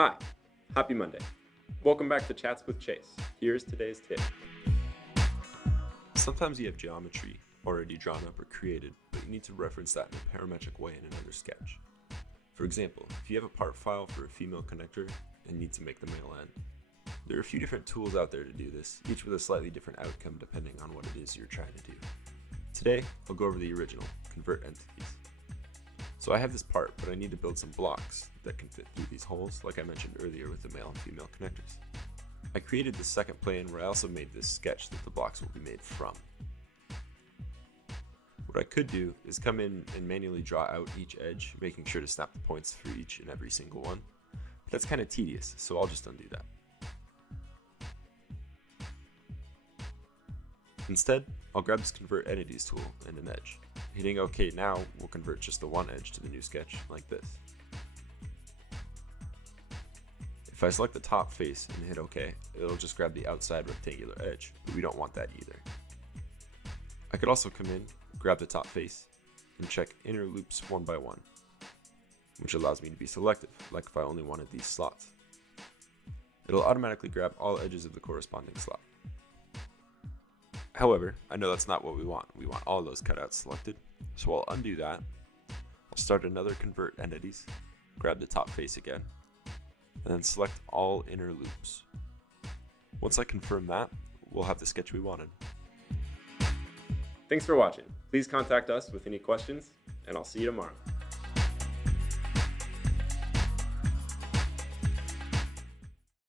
Hi, happy Monday. Welcome back to Chats with Chase. Here's today's tip. Sometimes you have geometry already drawn up or created, but you need to reference that in a parametric way in another sketch. For example, if you have a part file for a female connector and need to make the male end, there are a few different tools out there to do this, each with a slightly different outcome depending on what it is you're trying to do. Today, I'll go over the original, convert entities. So I have this part, but I need to build some blocks that can fit through these holes, like I mentioned earlier with the male and female connectors. I created this second plane where I also made this sketch that the blocks will be made from. What I could do is come in and manually draw out each edge, making sure to snap the points through each and every single one. But that's kind of tedious, so I'll just undo that. Instead, I'll grab this Convert Entities tool and an edge. Hitting OK now will convert just the one edge to the new sketch, like this. If I select the top face and hit OK, it'll just grab the outside rectangular edge, but we don't want that either. I could also come in, grab the top face, and check inner loops one by one, which allows me to be selective, like if I only wanted these slots. It'll automatically grab all edges of the corresponding slot. However, I know that's not what we want. We want all those cutouts selected. So I'll undo that. I'll start another Convert Entities, grab the top face again, and then select all inner loops. Once I confirm that, we'll have the sketch we wanted. Thanks for watching. Please contact us with any questions, and I'll see you tomorrow.